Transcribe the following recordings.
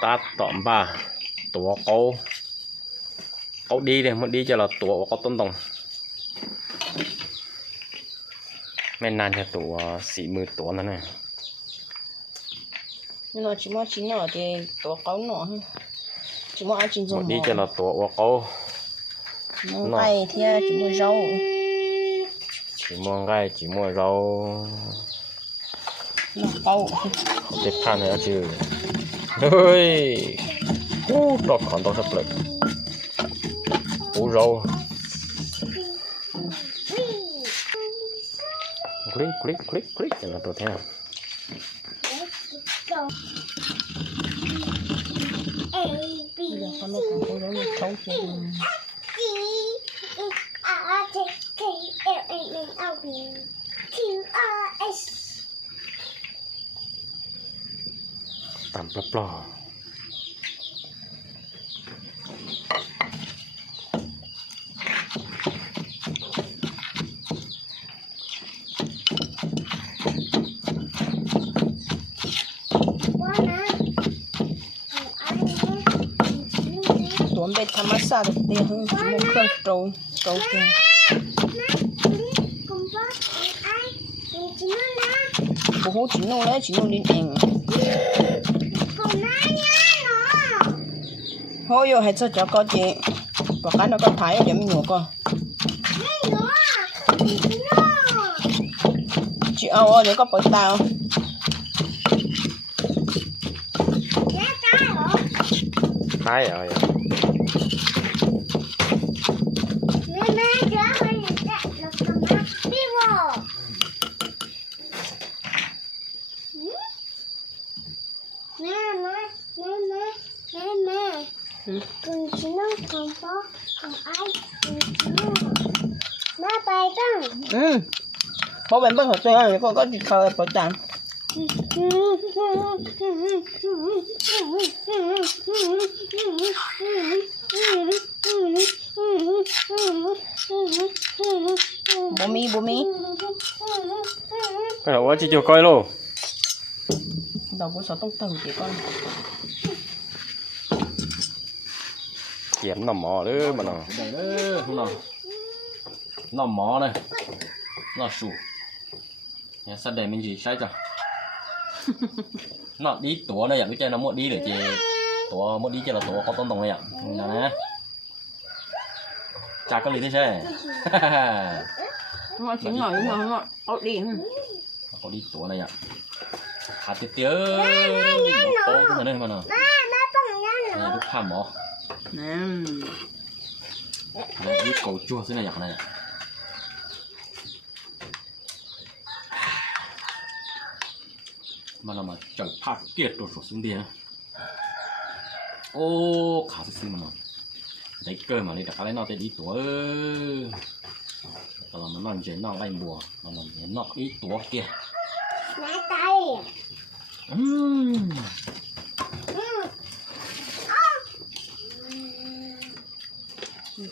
ta tọm ba tổ câu câu đi đi muốn đi cho là tổ có tôn đồng men nan cho tổ xỉ mười tổ nữa này. Nó chỉ mua chín nọ thì tổ cáo nọ chỉ mua ăn chín dùng đi cho là tổ câu nọ. cay thì chỉ mua rau. Chỉ mua gai chỉ mua rau. Nó câu tiếp phan nữa chứ ơi ô đọt còn đọt sắp lực. Ủ rau click click click click. Cho nó tôi thế nào? A ต่ำปลาปลอตัวเป็นธรรมศาสตร์เดียวมึงเครื่องโตโตเองโอ้โหจีโน่แล้วจีโน่ลิ้นเอง rồi hay cho cho con chị. Và cái nó có thái ở điểm nhiều con chị ao ở để có bớt tao thái rồi Nè nè chở mình chạy được cầm á Đi vào Nè nè nè nè nè nè Ừ. Cùng chị nó còn có còn ai chị Má bay đó. Ừ. Bố bên bớt hồi tôi ơi con có gì khơi bớt tao bố mi bố mi. Cái đầu chỉ cho coi luôn. Đầu bố sợ tông từ chị con เกียมหน่อหมอเลยมาหนอเด้อพวกหน่อหน่อหมอเลยหน่อสูเนี่ยแสดงมันจีใช่จ้ะหน่อดีตัวเลยอย่างที่เยน้ำมดดีเลยเจตัวมดดีเจละตัวเขาต้นตรงเลยอะนะนะจากเกาหลีได้ใช่มาถึงหน่อยหน่อาดีเขาดีตัวเลยอะขาดเตี้ยเตี้ยโป๊ะขึ้นมาเลยมาหน่อยแม่แม่ต้องนั่นเหรอทุกท่านหมอ นี่เกาจั่วซึ่งอะไรอย่างนั้นอะมาเรามาจับภาพเกียรตัวสดสุดเดียโอ้ขาซึ่งมันมาได้เกินมาเลยแต่ก็ได้นอกได้ดีตัวเออตอนมันนอนเจนนอกไล่บัวมันนอนเจนนอกอีตัวเกียร์ไม่ตายอืม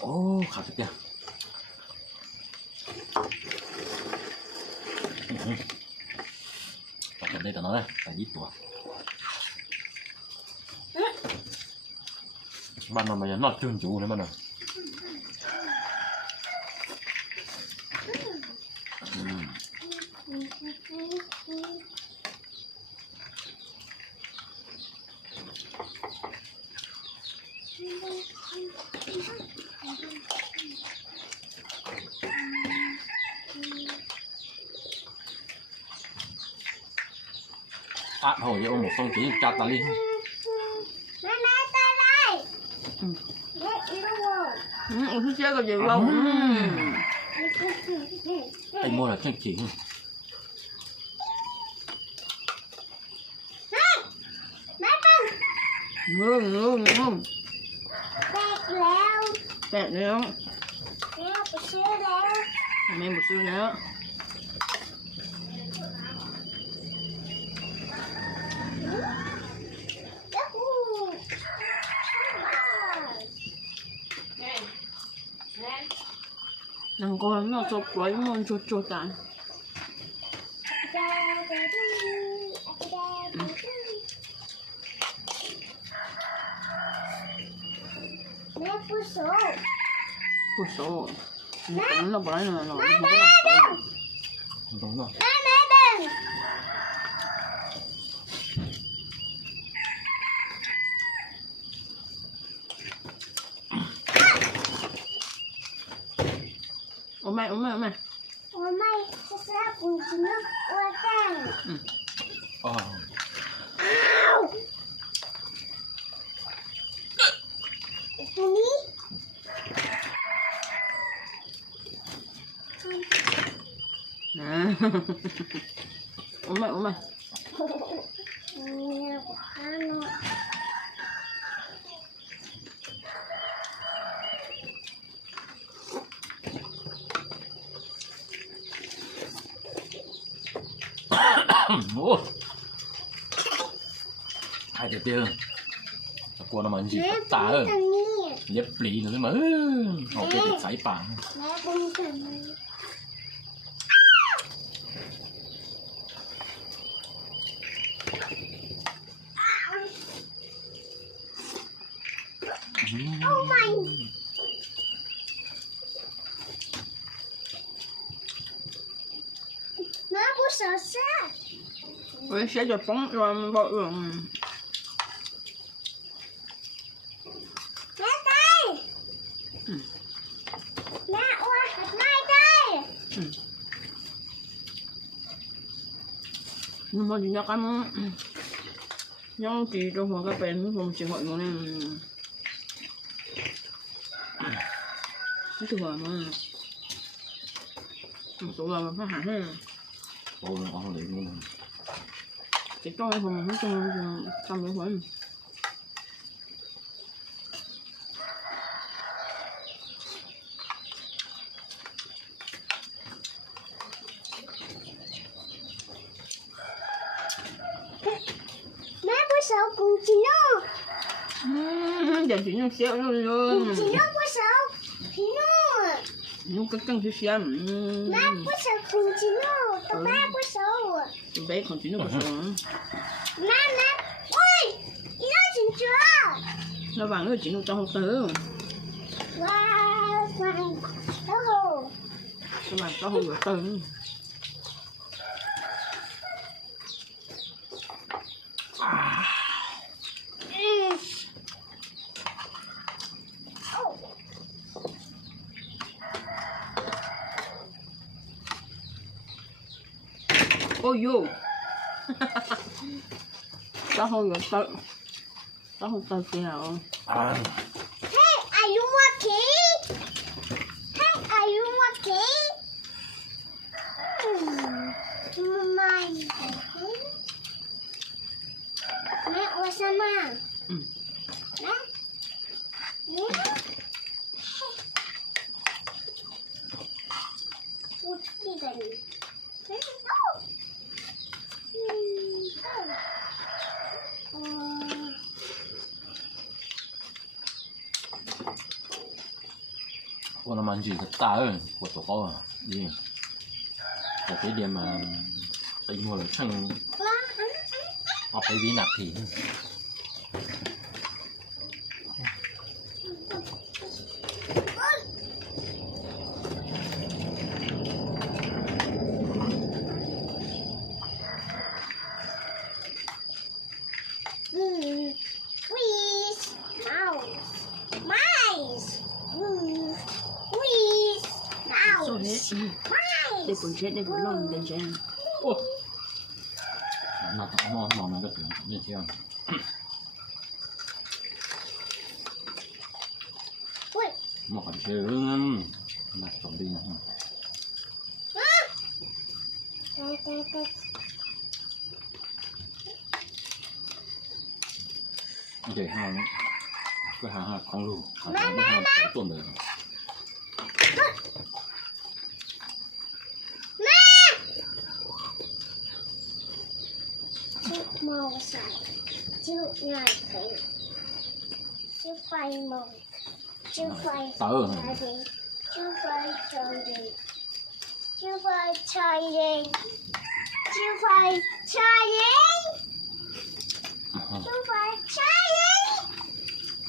โอ้ขาดเปียปลาจะได้กันแล้วนะปลายี่ตัวบ้านมันมันยังนอดจุนจูเลยมันอะ con chỉ cho ta đi. Ừ, chứ có gì lâu Anh mua là chắc chỉ Ngon, ngon, ngon. Tẹt léo Tẹt léo Mẹ một xíu léo Mẹ một xíu léo 两个人那作鬼梦就做蛋。不熟，不熟，你等着，不然你们老。不妈，你。等等。我卖我卖我卖，我妹这是要公鸡的我蛋。 Ờ 这里，嗯，我卖我卖， hai cái tiêu của nó mình gì tả ơi dép lì nữa mà ok thì sải bằng Oh my 我写着风软不软，妈带。嗯。妈我妈带。nhưng mà chỉ nhắc ăn, nhưng chỉ cho họ cái bén không chỉ gọi nó nên, cái thứ mà, một số là phải hẳn hơn. Cô nó ăn liền luôn chỉ có cái vùng trong trong cái vùng má bữa sau cùng chị nó. Giờ chị nó xéo nó luôn. Chị nó bữa sau. Chị nó. Nó cắn cắn xíu xíu má bữa sau cùng chị nó. Tao ừ. má bữa sau. Tu vas continuer au fond. Maman, oui, il a une tueur. Nó vào nó chỉ nó trong tử. Wow, wow, wow. Nó vào trong tử. Oh, Oyo. tahong, tahong, tahong kasi ako. Ah. Hey, are you okay? Hey, are you okay? Hmm. Mama, okay? Ma, what's the matter? 几个大案，我走高啊，你，我给点嘛，哎呀，我趁，我陪你拿皮。chết đây cũng lộn để cho em nó tỏ mò mò nó được, là như thế mò còn chơi lắm là chuẩn bị nữa Để hàng, cứ hàng hàng con lù, hàng hàng tuần rồi. 我想就那个就发一毛就发一猫就发一下呗就发一下呗就发一下呗就发一下呗就发一下呗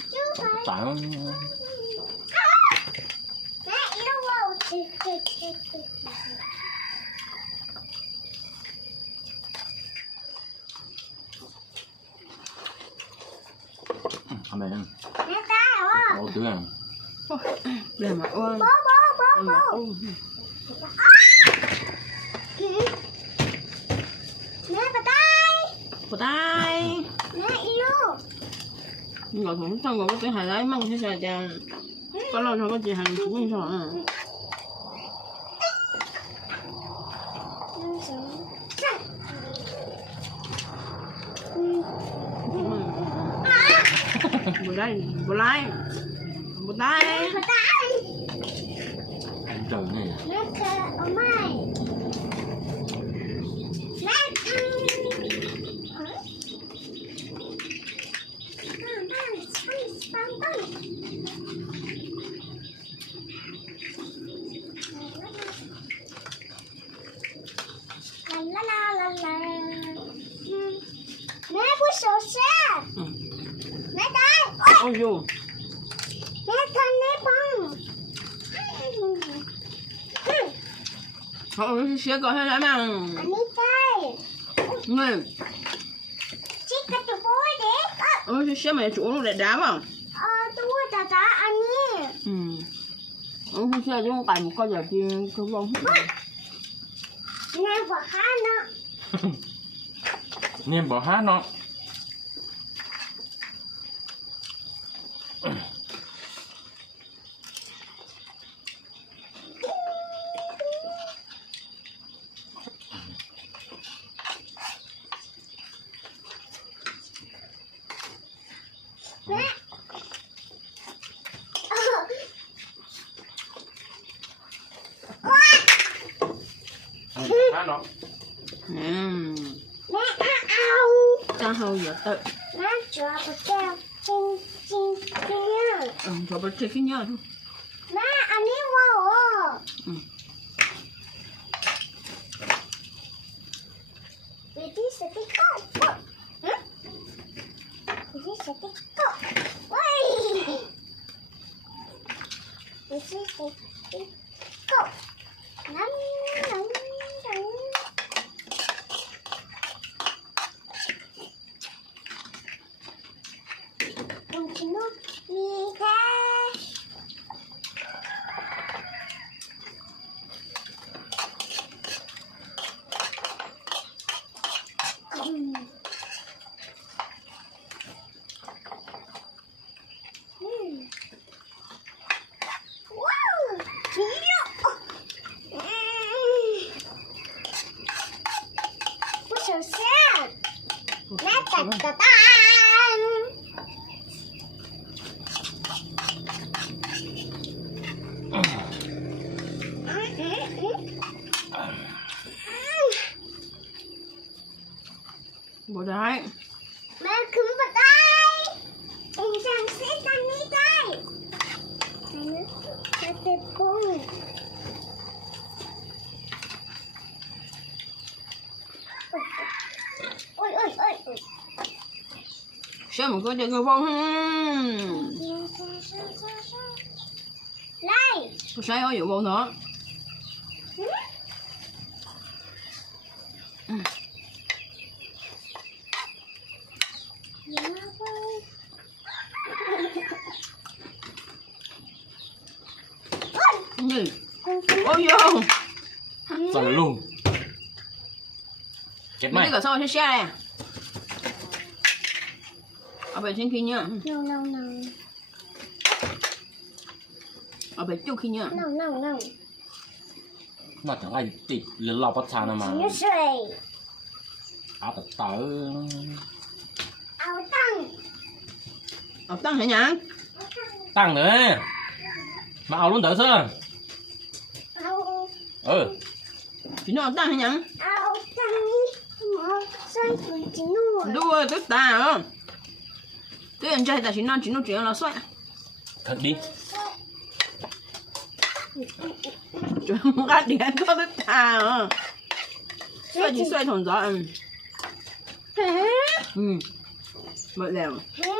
就发一下呗来一我我就就就 mẹ Mẹ cá hả? Ô chứ à Để mà ôm Bố. Bố bố bố. Ừ, à! Mẹ bà tay Bà tay Mẹ yêu. Ngồi cũng xong rồi có cái hải lái măng thế sao chàng? Ừ. Có lâu rồi có chị hàng chú không sao à đây bữa nay bữa nay Trời này. อยู่แล้วทำได้ปังเอาเสียก่อนให้ไล้มั้งอันนี้ใช่นี่ชิคกี้พายเด็กเออเสียไม่ถูกลูกเด็ด้าวอะเออตัวจ๋าจ๋าอันนี้อืมเออเสียยุ่งไปมันก็อยากินก็ลองเนี่ยบอกห้าเนาะเนี่ยบอกห้าเนาะ Ano? Mm. Cho hư vậy tự. Ừ, cho bật cái nhớ thôi. Má, anh đi vào. Ừ. Baby, sẽ đi cậu. Baby, sẽ đi cậu. Ôi! Baby, sẽ đi cậu. Nắm, nắm. ตาตาบ่ด้แม่คือบ่ได้เอ็นจังเส้นจังนี้ได้แต่นึกจะเป็นปุ้ง Sẽ một cái người phong Lại Sẽ có dụ vô nữa. Gì? Ôi vô sao lại luôn chết mày. cái cửa sau xe xe này ở Abang singkinya. No, no, no. Abang cukinya. No, no, no. น่าจะไล่ติดเรียนรอบพัชชานามา Xin sợi. อาตัดเต๋อ Áo tăng. Ông tăng hả nhá? ตั้งเลยมาเอาลุ้นเต๋อซะ Áo เออ Chị nó ông tăng hả nhá? áo tăng. Một sợi của chị nuôi. Đua tức ta không? Cái anh trai ta chị nó chị nó chuyện là xoay thật đi Chuyện ra điện có tức ta? Xoay chị xoay thằng gió ừ Ừ Vậy nào Ừ.